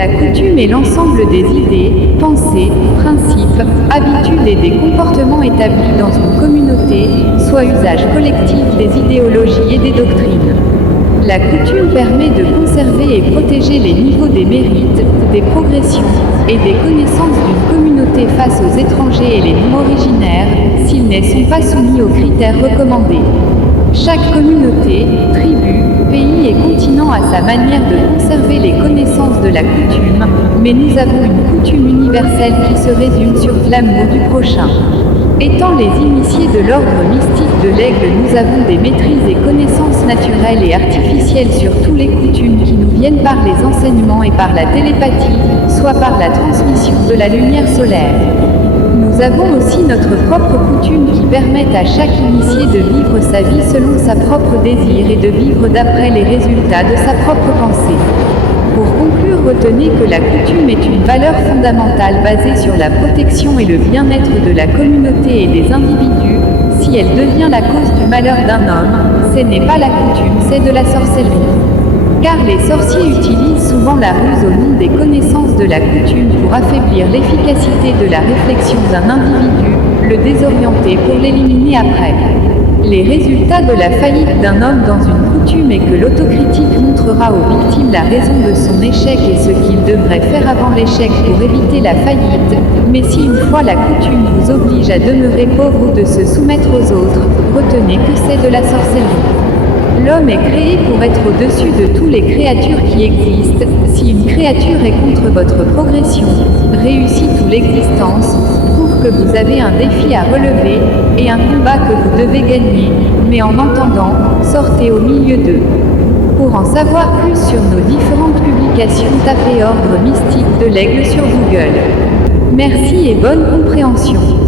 La coutume est l'ensemble des idées, pensées, principes, habitudes et des comportements établis dans une communauté, soit usage collectif des idéologies et des doctrines. La coutume permet de conserver et protéger les niveaux des mérites, des progressions et des connaissances d'une communauté face aux étrangers et les non-originaires, s'ils ne sont pas soumis aux critères recommandés. Chaque communauté, tribu, pays et continent a sa manière de conserver les connaissances de la coutume, mais nous avons une coutume universelle qui se résume sur l'amour du prochain. Étant les initiés de l'ordre mystique de l'Aigle, nous avons des maîtrises et connaissances naturelles et artificielles sur tous les coutumes qui nous viennent par les enseignements et par la télépathie, soit par la transmission de la lumière solaire. Nous avons aussi notre propre coutume qui permet à chaque initié de vivre sa vie selon sa propre désir et de vivre d'après les résultats de sa propre pensée. Pour conclure, retenez que la coutume est une valeur fondamentale basée sur la protection et le bien-être de la communauté et des individus. Si elle devient la cause du malheur d'un homme, ce n'est pas la coutume, c'est de la sorcellerie. Car les sorciers utilisent souvent la ruse au nom des connaissances de la coutume pour affaiblir l'efficacité de la réflexion d'un individu, le désorienter pour l'éliminer après. Les résultats de la faillite d'un homme dans une coutume est que l'autocritique montrera aux victimes la raison de son échec et ce qu'il devrait faire avant l'échec pour éviter la faillite, mais si une fois la coutume vous oblige à demeurer pauvre ou de se soumettre aux autres, retenez que c'est de la sorcellerie. L'homme est créé pour être au-dessus de toutes les créatures qui existent. Si une créature est contre votre progression, réussit toute l'existence, prouve que vous avez un défi à relever, et un combat que vous devez gagner, mais en entendant, sortez au milieu d'eux. Pour en savoir plus sur nos différentes publications, tapez Ordre mystique de l'Aigle sur Google. Merci et bonne compréhension.